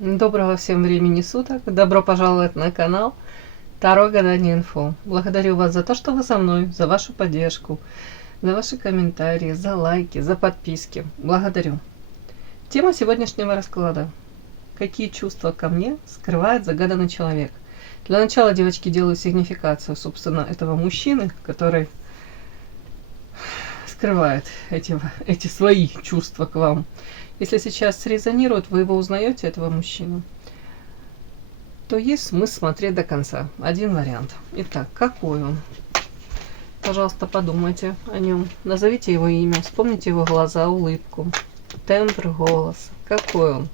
Доброго всем времени суток. Добро пожаловать на канал Таро Гадание Инфо. Благодарю вас за то, что вы со мной, за вашу поддержку, за ваши комментарии, за лайки, за подписки. Благодарю. Тема сегодняшнего расклада. Какие чувства ко мне скрывает загаданный человек? Для начала, девочки, делаю сигнификацию, собственно, этого мужчины, который скрывает эти свои чувства к вам. Если сейчас срезонирует, вы его узнаете, этого мужчину, то есть смысл смотреть до конца. Один вариант. Итак, какой он? Пожалуйста, подумайте о нем. Назовите его имя, вспомните его глаза, улыбку, тембр голоса. Какой он?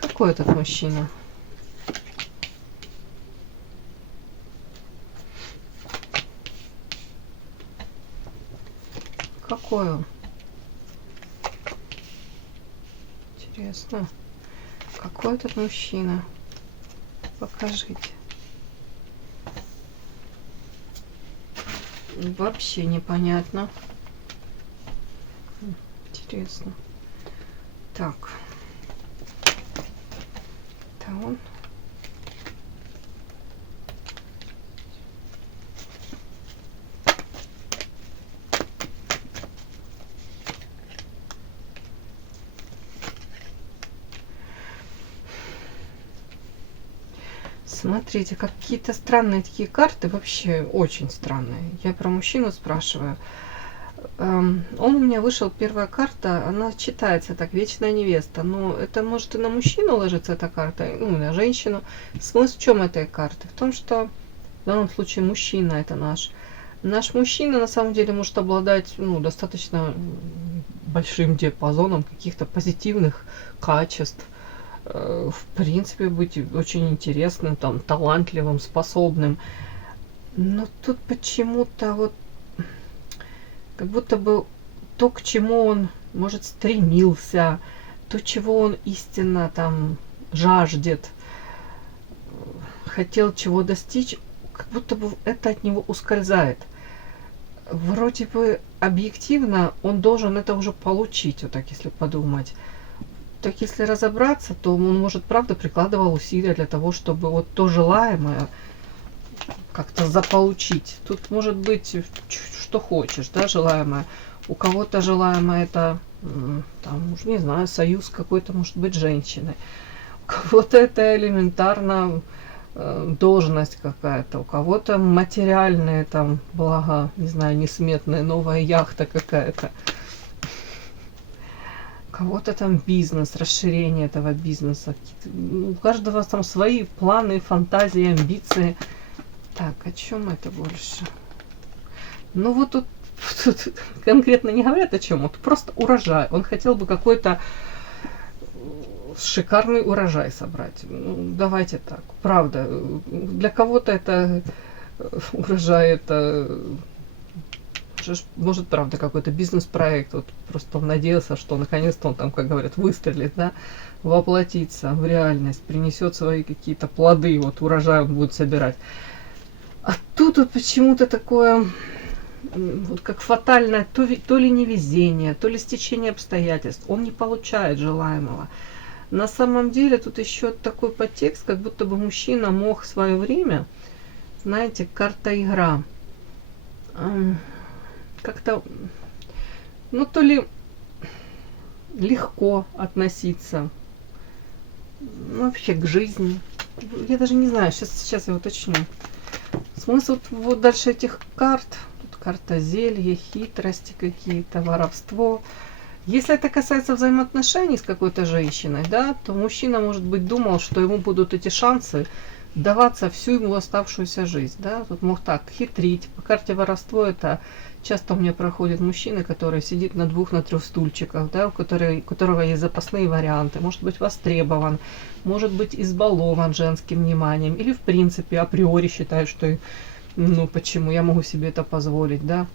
Какой этот мужчина? Какой он? Интересно. Какой этот мужчина? Покажите. Вообще непонятно. Интересно. Так. Это он. Смотрите, какие-то странные такие карты, вообще очень странные. Я про мужчину спрашиваю. Он у меня вышел, первая карта, она читается так, вечная невеста. Но это может и на мужчину ложится эта карта, ну, и на женщину. Смысл в чем этой карты? В том, что в данном случае мужчина это наш. Наш мужчина на самом деле может обладать достаточно большим диапазоном каких-то позитивных качеств. В принципе, быть очень интересным, там, талантливым, способным. Но тут почему-то вот как будто бы то, к чему он, может, стремился, то, чего он истинно там жаждет, хотел чего достичь, как будто бы это от него ускользает. Вроде бы объективно он должен это уже получить, вот так если подумать. Так если разобраться, то он, может, правда прикладывал усилия для того, чтобы вот то желаемое как-то заполучить. Тут может быть что хочешь, да, желаемое. У кого-то желаемое это, там, уж не знаю, союз какой-то, может быть, женщины. У кого-то это элементарно должность какая-то. У кого-то материальные там блага, не знаю, несметная новая яхта какая-то. Кого-то там бизнес, расширение этого бизнеса. У каждого там свои планы, фантазии, амбиции. Так, о чем это больше? Ну вот тут конкретно не говорят о чем, вот просто урожай. Он хотел бы какой-то шикарный урожай собрать. Ну, давайте так, правда. Для кого-то это урожай, это может, правда, какой-то бизнес-проект. Вот просто он надеялся, что наконец-то он там, как говорят, выстрелит, да, воплотится в реальность, принесет свои какие-то плоды, вот урожай он будет собирать. А тут вот почему-то такое, вот как фатальное, то ли невезение, то ли стечение обстоятельств. Он не получает желаемого. На самом деле тут еще такой подтекст, как будто бы мужчина мог в свое время, знаете, карта игра, как-то, то ли легко относиться вообще к жизни. Я даже не знаю, сейчас я уточню. Смысл вот дальше этих карт. Тут карта зелья, хитрости какие-то, воровство. Если это касается взаимоотношений с какой-то женщиной, да, то мужчина, может быть, думал, что ему будут эти шансы даваться всю его оставшуюся жизнь, да, тут мог так хитрить. По карте воровство это часто у меня проходит мужчина, который сидит на 2, на 3 стульчиках, да, у которого есть запасные варианты, может быть востребован, может быть избалован женским вниманием, или в принципе априори считает, что почему я могу себе это позволить, да.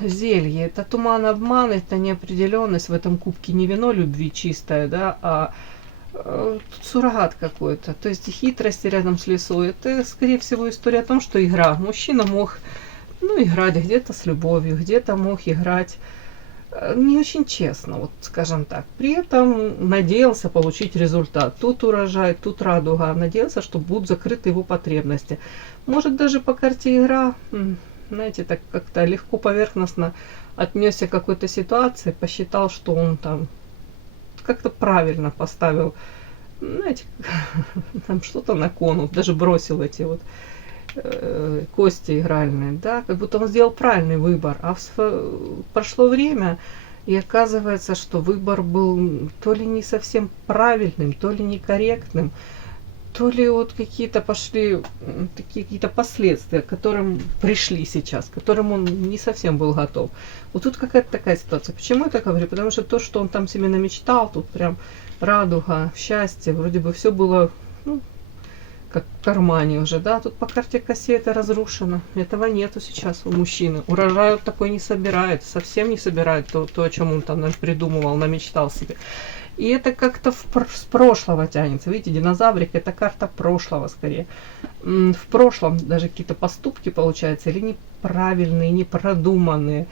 Зелье это туман, обман, это неопределенность. В этом кубке не вино любви чистое, да, а суррогат какой-то. То есть хитрости рядом с лесой. Это, скорее всего, история о том, что игра. Мужчина мог играть где-то с любовью, где-то мог играть не очень честно, вот скажем так. При этом надеялся получить результат. Тут урожай, тут радуга. Надеялся, что будут закрыты его потребности. Может, даже по карте игра, знаете, так как-то легко поверхностно отнесся к какой-то ситуации, посчитал, что он там как-то правильно поставил, знаете, там что-то на кон, вот даже бросил эти вот кости игральные, да, как будто он сделал правильный выбор, а прошло время, и оказывается, что выбор был то ли не совсем правильным, то ли некорректным, то ли вот какие-то пошли такие какие-то последствия, к которым пришли сейчас, к которым он не совсем был готов. Вот тут какая-то такая ситуация. Почему я так говорю? Потому что то, что он там себе намечтал, тут прям радуга, счастье, вроде бы все было, ну, как в кармане уже, да, тут по карте косе это разрушено, этого нету сейчас у мужчины, урожай вот такой не собирает, совсем не собирает то, о чем он там придумывал, намечтал себе. И это как-то с прошлого тянется, видите, динозаврик это карта прошлого скорее, в прошлом даже какие-то поступки получаются или неправильные, непродуманные,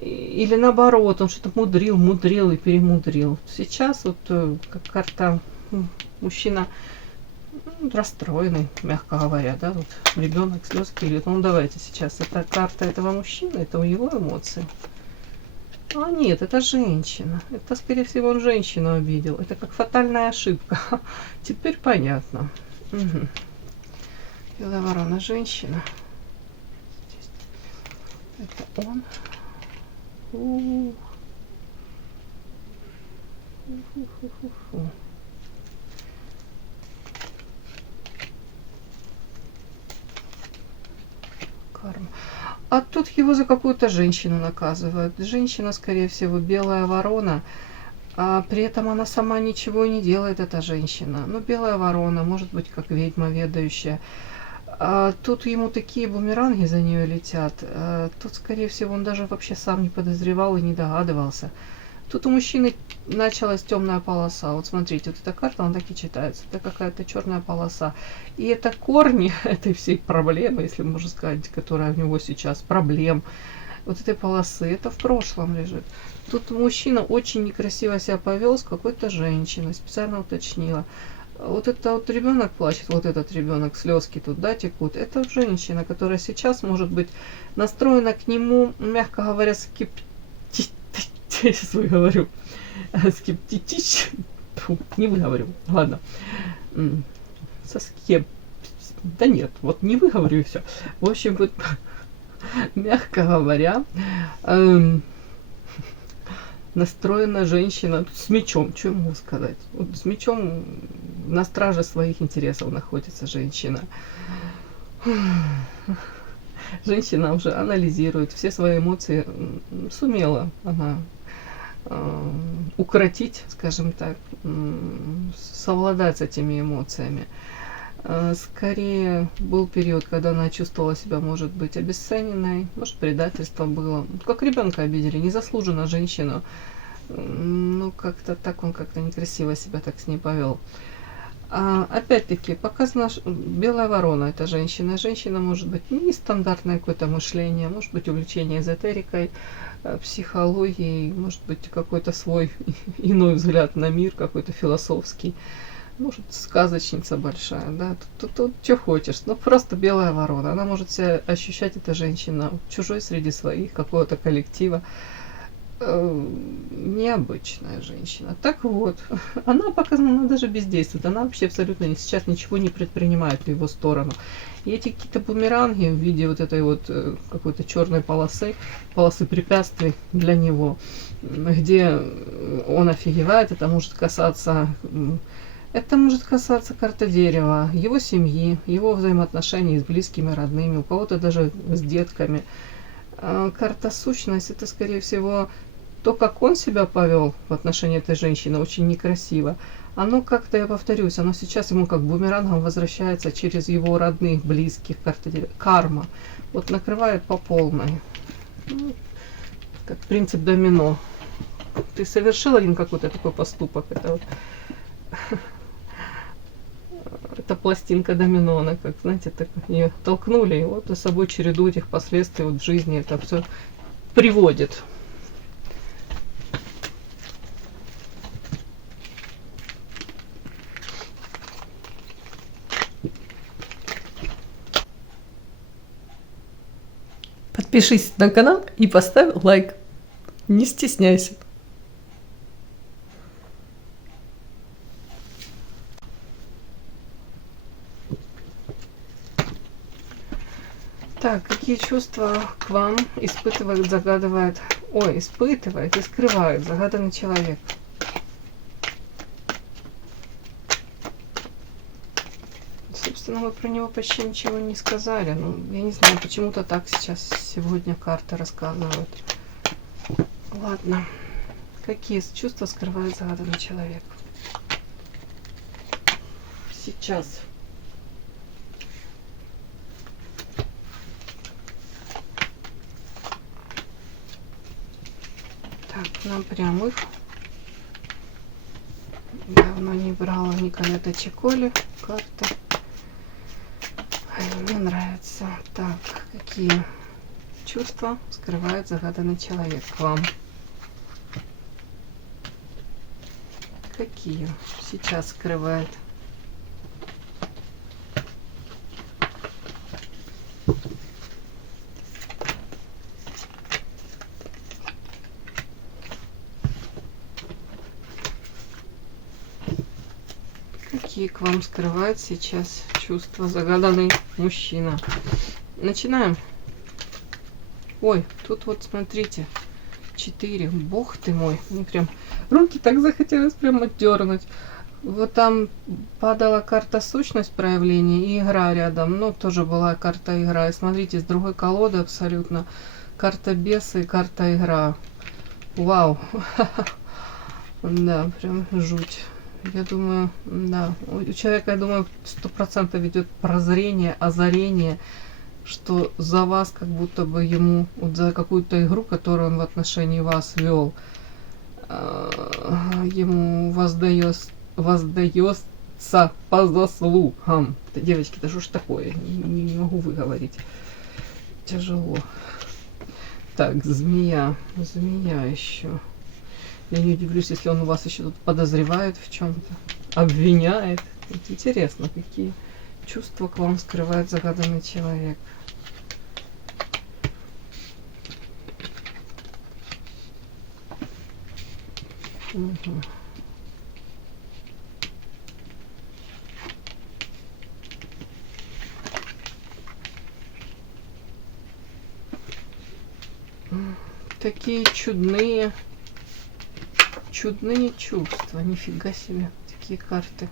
или наоборот, он что-то мудрил и перемудрил. Сейчас вот как карта мужчина расстроенный, мягко говоря, да, вот ребенок слезки льет. Ну давайте сейчас, это карта этого мужчины, это его эмоции. А нет, это женщина. Это, скорее всего, он женщину обидел. Это как фатальная ошибка. Теперь понятно. Угу. Белая ворона, женщина. Это он. Карма. А тут его за какую-то женщину наказывают. Женщина, скорее всего, белая ворона, а при этом она сама ничего не делает, эта женщина. Ну, белая ворона, может быть, как ведьма ведающая. А тут ему такие бумеранги за нее летят. А тут, скорее всего, он даже вообще сам не подозревал и не догадывался. Тут у мужчины началась темная полоса. Вот смотрите, вот эта карта, она так и читается. Это какая-то черная полоса. И это корни этой всей проблемы, если можно сказать, которая у него сейчас, проблем, вот этой полосы, это в прошлом лежит. Тут мужчина очень некрасиво себя повел с какой-то женщиной, специально уточнила. Вот это вот ребенок плачет, вот этот ребенок, слезки тут, да, текут. Это женщина, которая сейчас может быть настроена к нему, мягко говоря, сейчас выговорю, скептично, не выговорю, ладно, да нет, вот не выговорю и все. В общем, вот, мягко говоря, настроена женщина с мечом, что я могу сказать? Вот с мечом на страже своих интересов находится женщина. Женщина уже анализирует все свои эмоции, сумела она укротить, скажем так, совладать с этими эмоциями. Скорее был период, когда она чувствовала себя, может быть, обесцененной, может, предательство было. Как ребенка обидели, незаслуженно женщину. Ну, как-то так он как-то некрасиво себя так с ней повел. Опять-таки, показана белая ворона, это женщина. Женщина может быть нестандартное какое-то мышление, может быть увлечение эзотерикой, психологией, может быть какой-то свой иной взгляд на мир, какой-то философский. Может, сказочница большая, да, тут что хочешь, но просто белая ворона. Она может себя ощущать, эта женщина, чужой среди своих, какого-то коллектива. Необычная женщина. Так вот, она показана, она даже бездействует, она вообще абсолютно сейчас ничего не предпринимает в его сторону. И эти какие-то бумеранги в виде вот этой вот какой-то черной полосы препятствий для него, где он офигевает, это может касаться карта дерева, его семьи, его взаимоотношений с близкими, родными, у кого-то даже с детками. Карта сущность, это, скорее всего, то, как он себя повел в отношении этой женщины, очень некрасиво. Оно как-то, я повторюсь, оно сейчас ему как бумерангом возвращается через его родных, близких, карма. Вот накрывает по полной. Ну, как принцип домино. Ты совершил один какой-то такой поступок, это вот это пластинка домино, она как, знаете, так ее толкнули, и вот за собой череду этих последствий вот в жизни это все приводит. Подпишись на канал и поставь лайк. Не стесняйся. Так, какие чувства к вам испытывает, загадывает, испытывает и скрывает загаданный человек? Собственно, мы про него почти ничего не сказали. Ну, я не знаю, почему-то так сейчас сегодня карты рассказывают. Ладно. Какие чувства скрывает загаданный человек? Сейчас. Так, на прямых. Давно не брала Николета Чиколи карты. Мне нравится. Так, какие чувства скрывает загаданный человек к вам? Какие сейчас скрывает? Какие к вам скрывает сейчас чувства загаданный мужчина? Начинаем. Ой, тут вот смотрите, 4. Бог ты мой. Мне прям руки так захотелось прям отдернуть. Вот там падала карта сущность проявления и игра рядом. Ну, тоже была карта игра. И смотрите, с другой колоды абсолютно. Карта беса и карта игра. Вау. Да, прям жуть. Я думаю, да. У человека, я думаю, 100% идет прозрение, озарение, что за вас, как будто бы ему, вот за какую-то игру, которую он в отношении вас вел, ему воздается по заслугам. Да, девочки, да что ж такое? Не могу выговорить. Тяжело. Так, змея. Змея еще. Я не удивлюсь, если он у вас еще тут подозревает в чем-то, обвиняет. Вот интересно, какие чувства к вам скрывает загаданный человек. Угу. Такие чудные чувства. Нифига себе, такие карты.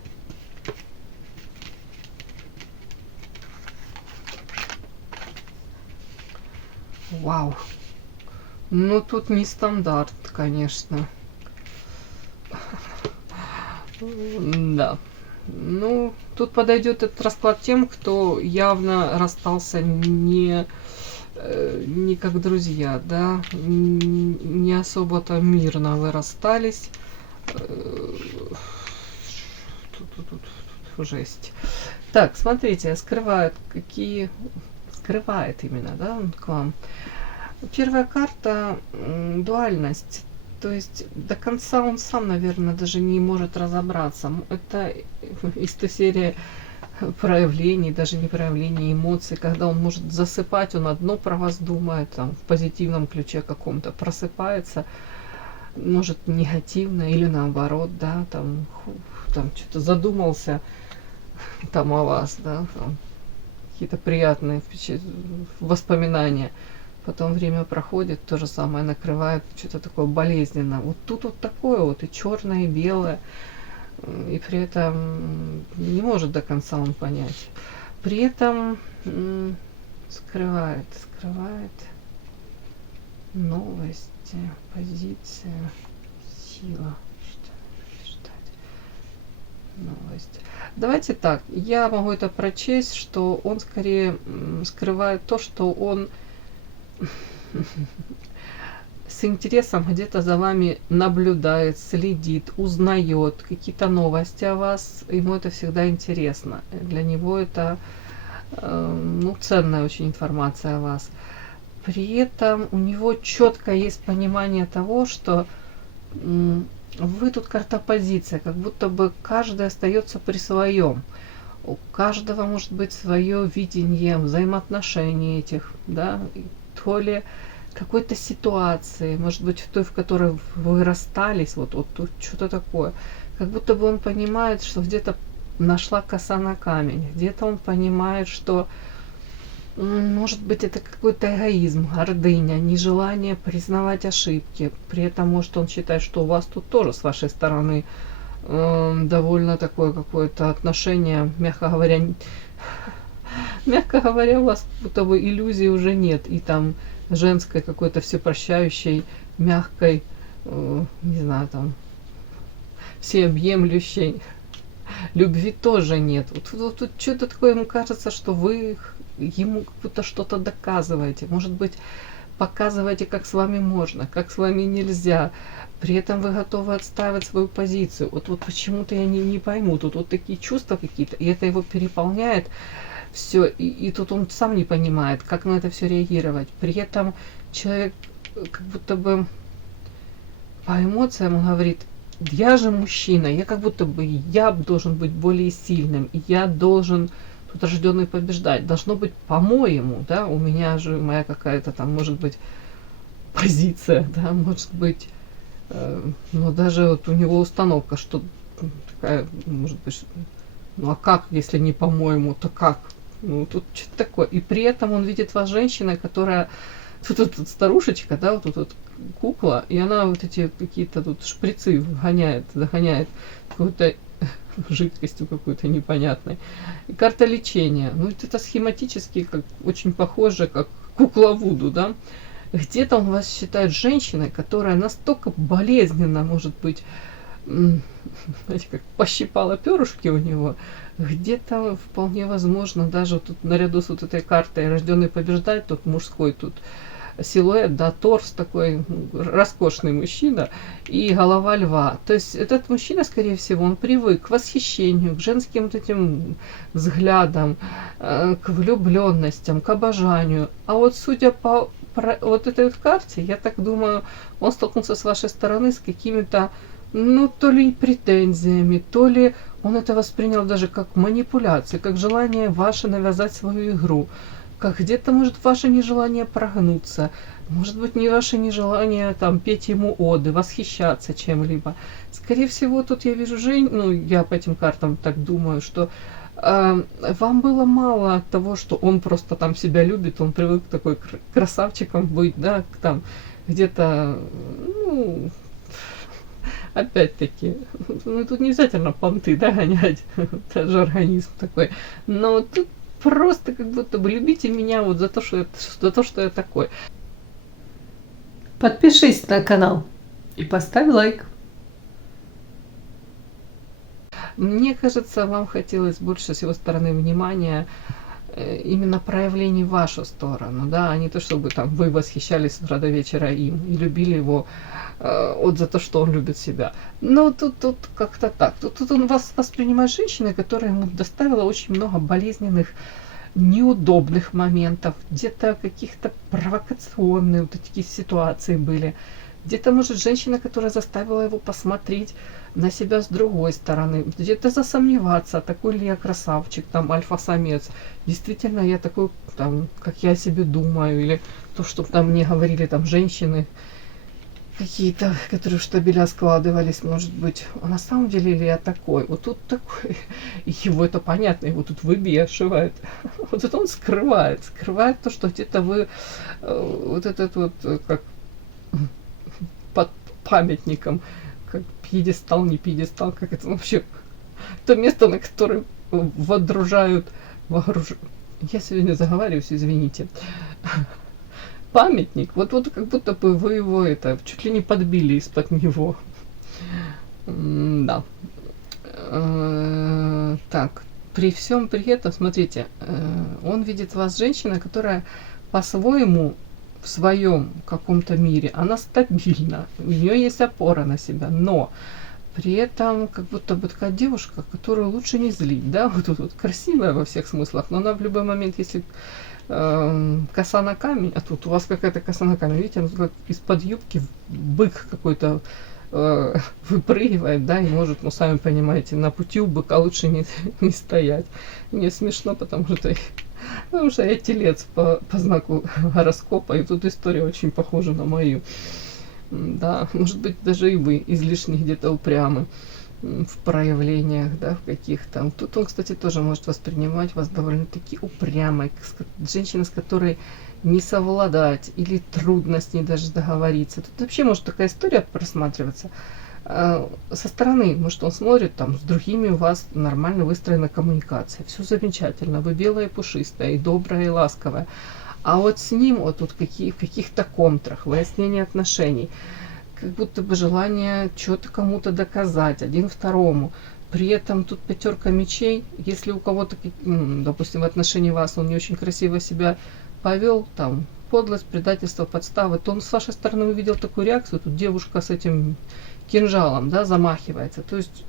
Вау. Ну, тут не стандарт, конечно. Да. Ну, тут подойдет этот расклад тем, кто явно расстался не как друзья, да, не особо-то мирно вы расстались. Тут жесть. Так, смотрите, скрывает именно, да, он к вам. Первая карта дуальность. То есть до конца он сам, наверное, даже не может разобраться. Это из той серии проявлений, даже не проявлений эмоций, когда он может засыпать, он одно про вас думает, там, в позитивном ключе каком-то, просыпается, может, негативно или наоборот, да, там что-то задумался там о вас, да, там, какие-то приятные воспоминания. Потом время проходит, то же самое накрывает, что-то такое болезненное. Вот тут вот такое вот, и черное, и белое. И при этом не может до конца он понять. При этом скрывает новости, позиция, сила. Что новость. Давайте так, я могу это прочесть, что он скорее скрывает то, что он с интересом где-то за вами наблюдает, следит, узнает какие-то новости о вас. Ему это всегда интересно. Для него это ценная очень информация о вас. При этом у него четко есть понимание того, что вы тут карта позиция, как будто бы каждый остается при своем. У каждого может быть свое видение взаимоотношений этих, да, то ли какой-то ситуации, может быть, в той, в которой вы расстались, вот тут что-то такое. Как будто бы он понимает, что где-то нашла коса на камень, где-то он понимает, что, может быть, это какой-то эгоизм, гордыня, нежелание признавать ошибки. При этом, может, он считает, что у вас тут тоже с вашей стороны довольно такое какое-то отношение, мягко говоря, у вас будто бы иллюзий уже нет, и там женской какой-то всепрощающей, мягкой, не знаю, там, всеобъемлющей любви тоже нет. Вот тут что-то такое, ему кажется, что вы ему как будто что-то доказываете. Может быть, показываете, как с вами можно, как с вами нельзя. При этом вы готовы отстаивать свою позицию. Вот почему-то я не пойму. Тут вот такие чувства какие-то, и это его переполняет все. И тут он сам не понимает, как на это все реагировать. При этом человек как будто бы по эмоциям он говорит: я же мужчина, я как будто бы я должен быть более сильным, и я должен тут рожденный побеждать. Должно быть по-моему, да, у меня же моя какая-то там, может быть, позиция, да, может быть, но даже вот у него установка, что такая, может быть, ну а как, если не по-моему, то как? Ну, тут что-то такое. И при этом он видит вас женщиной, которая... Тут старушечка, да, вот кукла, и она вот эти какие-то тут шприцы загоняет какой-то жидкостью какой-то непонятной. И карта лечения. Ну, это схематически как, очень похоже, как кукла Вуду, да. Где-то он вас считает женщиной, которая настолько болезненно, может быть, знаете, как пощипала перышки у него, где-то вполне возможно, даже тут наряду с вот этой картой «Рожденный побеждать», тут мужской тут силуэт, да, торс такой, роскошный мужчина, и голова льва. То есть этот мужчина, скорее всего, он привык к восхищению, к женским вот этим взглядам, к влюбленностям, к обожанию. А вот судя по вот этой вот карте, я так думаю, он столкнулся с вашей стороны с какими-то, ну, то ли претензиями, то ли он это воспринял даже как манипуляцию, как желание ваше навязать свою игру, как где-то, может, ваше нежелание прогнуться, может быть, не ваше нежелание там петь ему оды, восхищаться чем-либо. Скорее всего, тут я вижу ну, я по этим картам так думаю, что вам было мало того, что он просто там себя любит, он привык такой красавчиком быть, да, там где-то, ну, опять-таки, ну, тут не обязательно понты, да, гонять, это же организм такой, но тут просто как будто бы любите меня вот за то, что я такой. Подпишись на канал и поставь лайк. Мне кажется, вам хотелось больше с его стороны внимания, именно проявлений в вашу сторону, да, а не то, чтобы там вы восхищались с утра до вечера им и любили его вот за то, что он любит себя. Но тут как-то так. Тут он вас воспринимает женщиной, которая ему доставила очень много болезненных, неудобных моментов, где-то каких-то провокационных вот такие ситуации были. Где-то, может, женщина, которая заставила его посмотреть на себя с другой стороны, где-то засомневаться, такой ли я красавчик, там, альфа-самец, действительно я такой, там, как я о себе думаю, или то, что там мне говорили там женщины какие-то, которые в штабеля складывались, может быть, а на самом деле ли я такой, вот тут такой, и его это понятно, его тут выбешивает, вот это он скрывает то, что где-то вы, вот этот вот, как под памятником, как пьедестал, не пьедестал, как это вообще, то место, на которое водружают, я сегодня заговариваюсь, извините, памятник, вот как будто бы вы его это, чуть ли не подбили из-под него, да, так, при всем при этом, смотрите, он видит вас женщина, которая по-своему в своем каком-то мире, она стабильна, у нее есть опора на себя, но при этом как будто бы такая девушка, которую лучше не злить, да, вот красивая во всех смыслах, но она в любой момент, если коса на камень, а тут у вас какая-то коса на камень, видите, как из-под юбки бык какой-то выпрыгивает, да, и может, ну, сами понимаете, на пути у быка лучше не стоять. Мне смешно, потому что Потому что я телец по знаку гороскопа, и тут история очень похожа на мою. Да, может быть, даже и вы излишне где-то упрямы в проявлениях, да, в каких-то. Тут он, кстати, тоже может воспринимать вас довольно-таки упрямой, женщина, с которой не совладать или трудно с ней даже договориться. Тут вообще может такая история просматриваться. Со стороны, может, он смотрит, там, с другими у вас нормально выстроена коммуникация, все замечательно, вы белая и пушистая, и добрая, и ласковая. А вот с ним, вот тут в каких-то контрах, выяснение отношений, как будто бы желание что-то кому-то доказать, один второму. При этом тут 5 мечей, если у кого-то, допустим, в отношении вас он не очень красиво себя повел, там, подлость, предательство, подставы, то он с вашей стороны увидел такую реакцию, тут девушка с этим кинжалом, да, замахивается. То есть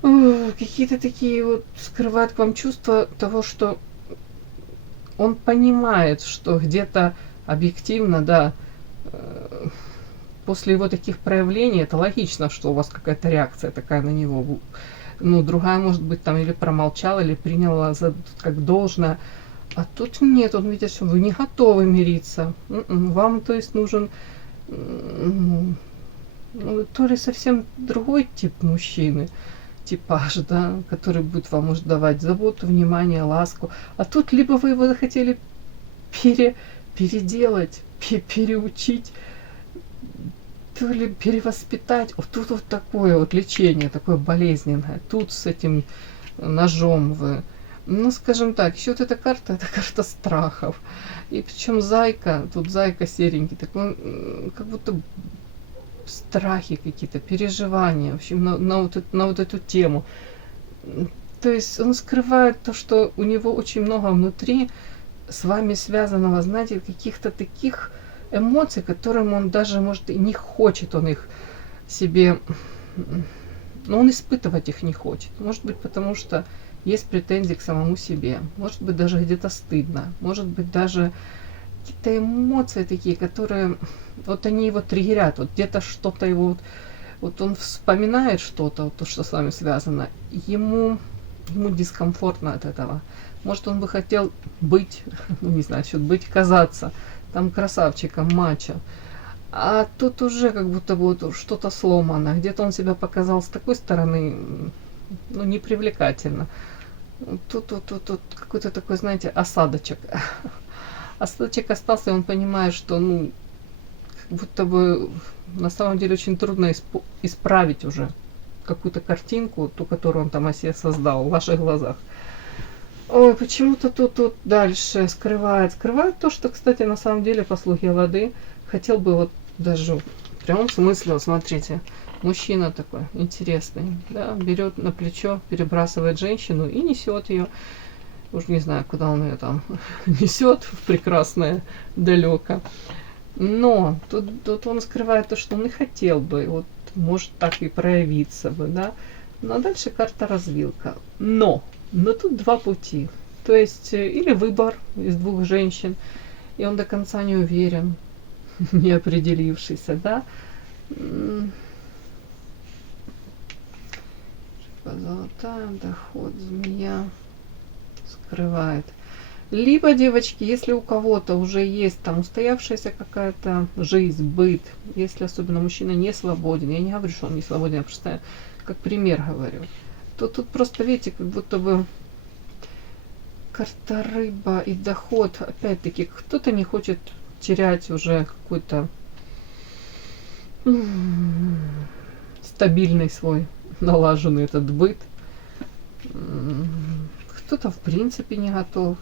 какие-то такие вот скрывают к вам чувства того, что он понимает, что где-то объективно, да, после его таких проявлений, это логично, что у вас какая-то реакция такая на него. Ну, другая, может быть, там или промолчала, или приняла за как должное. А тут нет, он видит, что вы не готовы мириться. Вам, то есть, нужен то ли совсем другой тип мужчины, типаж, да, который будет вам, может, давать заботу, внимание, ласку. А тут либо вы его захотели переделать, переучить, то ли перевоспитать. Вот тут вот такое вот лечение, такое болезненное. Тут с этим ножом вы. Ну, скажем так, еще вот эта карта, это карта страхов. И причем зайка, тут зайка серенький, такой, как будто страхи какие-то, переживания, в общем, на вот эту тему. То есть он скрывает то, что у него очень много внутри с вами связанного, знаете, каких-то таких эмоций, которым он даже, может, и не хочет, он их себе, но он испытывать их не хочет. Может быть, потому что есть претензии к самому себе, может быть, даже где-то стыдно, может быть, даже какие-то эмоции такие, которые, вот они его триггерят, вот где-то что-то его, вот он вспоминает что-то, вот то, что с вами связано, ему дискомфортно от этого. Может, он бы хотел быть, ну, не знаю, быть, казаться там красавчиком, мачо. А тут уже как будто вот что-то сломано. Где-то он себя показал с такой стороны, ну, непривлекательно. Тут какой-то такой, знаете, осадочек. Осадочек остался, и он понимает, что, ну, как будто бы на самом деле очень трудно исправить уже какую-то картинку, ту, которую он там о себе создал в ваших глазах. Ой, почему-то тут дальше скрывает то, что, кстати, на самом деле, по слухе воды, хотел бы вот даже в прямом смысле, вот смотрите, мужчина такой интересный, да, берет на плечо, перебрасывает женщину и несет ее, уж не знаю, куда он ее там несет, в прекрасное далеко. Но тут он скрывает то, что он и хотел бы, вот может так и проявиться бы, да. Но дальше карта развилка. Но тут 2 пути. То есть или выбор из 2 женщин, и он до конца не уверен, не определившийся, да. Золотая, доход, змея скрывает. Либо, девочки, если у кого-то уже есть там устоявшаяся какая-то жизнь, быт, если особенно мужчина не свободен, я не говорю, что он не свободен, я просто как пример говорю, то тут просто, видите, как будто бы карта рыба и доход, опять-таки, кто-то не хочет терять уже какой-то стабильный свой налаженный этот быт. Кто-то в принципе не готов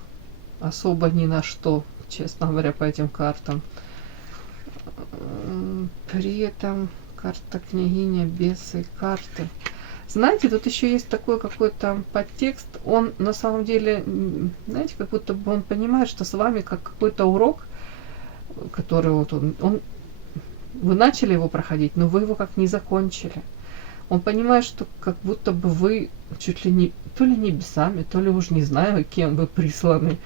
особо ни на что, честно говоря, по этим картам. При этом карта княгиня, бесы, карты. Знаете, тут еще есть такой какой-то подтекст. Он на самом деле, знаете, как будто бы он понимает, что с вами как какой-то урок, который вот вы начали его проходить, но вы его как не закончили. Он понимает, что как будто бы вы чуть ли не, то ли небесами, то ли уж не знаю, кем вы присланы.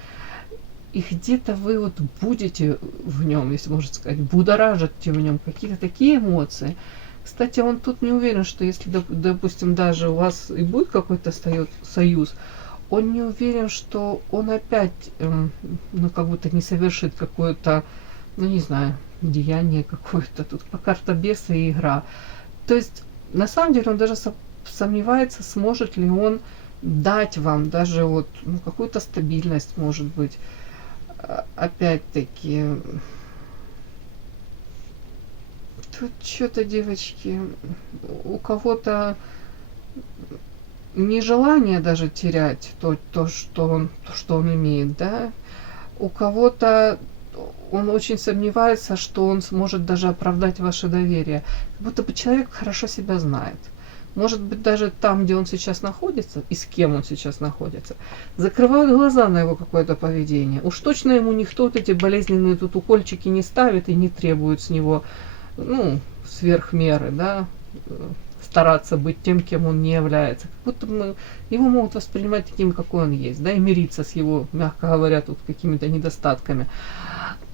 И где-то вы вот будете в нем, если можно сказать, будоражите в нем какие-то такие эмоции. Кстати, он тут не уверен, что если, допустим, даже у вас и будет какой-то союз, он не уверен, что он опять, ну, как будто не совершит какое-то, ну, не знаю, деяние какое-то. Тут по карта беса и игра. То есть, на самом деле, он даже сомневается, сможет ли он дать вам даже вот, ну, какую-то стабильность, может быть. Опять-таки, тут что-то, девочки, у кого-то нежелание даже терять то, что он имеет, да. У кого-то он очень сомневается, что он сможет даже оправдать ваше доверие. Как будто бы человек хорошо себя знает. Может быть, даже там, где он сейчас находится, и с кем он сейчас находится, закрывают глаза на его какое-то поведение. Уж точно ему никто вот эти болезненные тут укольчики не ставит и не требует с него, ну, сверх меры, да, стараться быть тем, кем он не является. Как будто мы, его могут воспринимать таким, какой он есть, да, и мириться с его, мягко говоря, тут какими-то недостатками.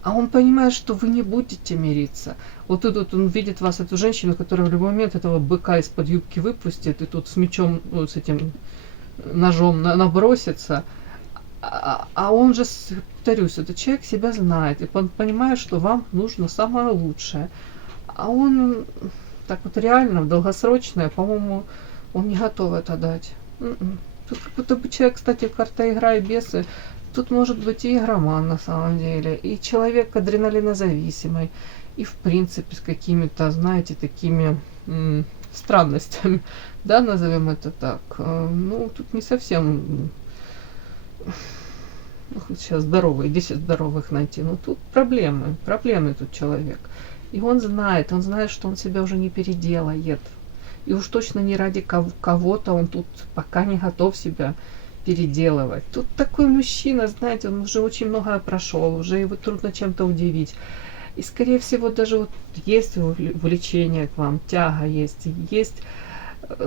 А он понимает, что вы не будете мириться. Вот тут он видит вас, эту женщину, которая в любой момент этого быка из-под юбки выпустит, и тут с мечом, ну, с этим ножом набросится. А он же, повторюсь, этот человек себя знает, и он понимает, что вам нужно самое лучшее. А он так вот реально, в долгосрочное, по-моему, он не готов это дать. Тут как будто бы человек, кстати, карта игра и бесы, тут может быть и игроман на самом деле, и человек адреналинозависимый, и в принципе с какими-то, знаете, такими странностями, да, назовем это так. Ну, тут не совсем, сейчас здоровый, 10 здоровых найти, но тут проблемный тут человек. И он знает, что он себя уже не переделает. И уж точно не ради кого-то он тут пока не готов себя переделывать. Тут такой мужчина, знаете, он уже очень многое прошел, уже его трудно чем-то удивить. И, скорее всего, даже вот есть влечение к вам, тяга есть,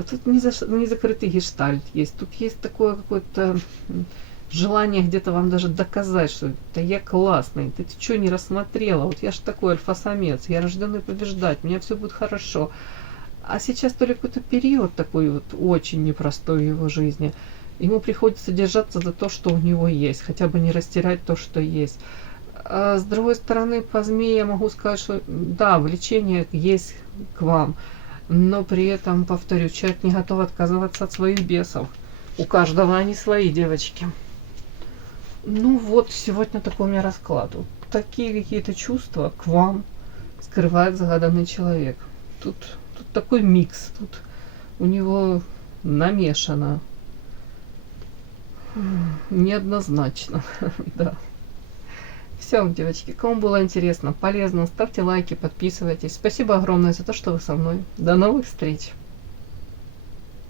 тут не закрытый гештальт есть, тут есть такое какое-то желание где-то вам даже доказать, что да я классный, ты что не рассмотрела, вот я ж такой альфа-самец, я рожденный побеждать, у меня все будет хорошо. А сейчас то ли какой-то период такой вот очень непростой в его жизни, ему приходится держаться за то, что у него есть, хотя бы не растерять то, что есть. А с другой стороны, по змее я могу сказать, что да, влечение есть к вам, но при этом, повторю, человек не готов отказываться от своих бесов. У каждого они свои, девочки. Ну вот, сегодня такой у меня расклад. Вот такие какие-то чувства к вам скрывает загаданный человек. Тут такой микс, тут у него намешано. Неоднозначно, да. Все, девочки, кому было интересно, полезно, ставьте лайки, подписывайтесь. Спасибо огромное за то, что вы со мной. До новых встреч!